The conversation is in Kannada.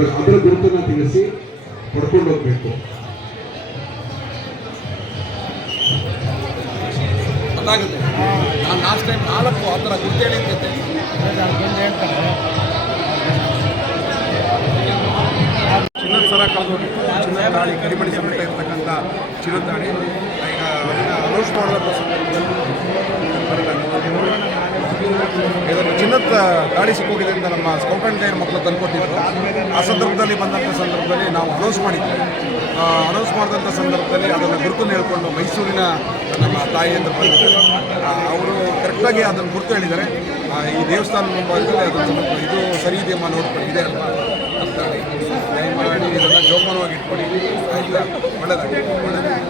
ಅದರ ಅದರ ಗುರುತನ್ನು ತಿಳಿಸಿ ಪಡ್ಕೊಂಡು ಹೋಗ್ಬೇಕು. ಗೊತ್ತಾಗುತ್ತೆ ನಾನು ಲಾಸ್ಟ್ ಟೈಮ್ ನಾಲ್ಕು ಆ ಥರ ಅಂತ ಚಿನ್ನದ ಸರ ಕಳೆದು ಚಿನ್ನದ ದಾಳಿ ಕರಿಮಣಿ ಸಮೇತ ಇರ್ತಕ್ಕಂಥ ಚಿನ್ನದ ಈಗ ಅದನ್ನು ಅನೌನ್ಸ್ ಮಾಡುವಂಥ ಇದನ್ನು ಚಿನ್ನದ ಗಾಡಿ ಸಿಕ್ಕೋಗಿದೆ ಅಂತ ನಮ್ಮ ಸ್ಕೌಟ್ ಆ್ಯಂಡ್ ಗೈಡ್ ಮಕ್ಕಳು ತಂದುಕೊಟ್ಟಿದ್ರು. ಆ ಸಂದರ್ಭದಲ್ಲಿ ಬಂದಂಥ ಸಂದರ್ಭದಲ್ಲಿ ನಾವು ಅನೌನ್ಸ್ ಮಾಡಿದ್ವಿ. ಅನೌನ್ಸ್ ಮಾಡಿದಂಥ ಸಂದರ್ಭದಲ್ಲಿ ಅದನ್ನು ಗುರುತು ಹೇಳ್ಕೊಂಡು ಮೈಸೂರಿನ ನಮ್ಮ ತಾಯಿ ಅಂತ ಬಂದಿದ್ದಾರೆ. ಅವರು ಕರೆಕ್ಟಾಗಿ ಅದನ್ನು ಗುರುತು ಹೇಳಿದ್ದಾರೆ. ಈ ದೇವಸ್ಥಾನ ಮುಂಭಾಗದಲ್ಲಿ ಅದನ್ನು ಇದು ಸರಿ ಇದೆಯಮ್ಮ ನೋಡ್ಕೊಂಡು ಇದೆ ಅಲ್ವಾ? ಅಂತ ಹೇಳಿ ದಯಮಾಡಿ ಇದನ್ನು ಜೋಪಾನವಾಗಿ ಇಟ್ಕೊಳ್ಳಿ. ಆಯಿತಾ? ಒಳ್ಳೆಯದಾಗಿ ಒಳ್ಳೆಯದಾಗಿ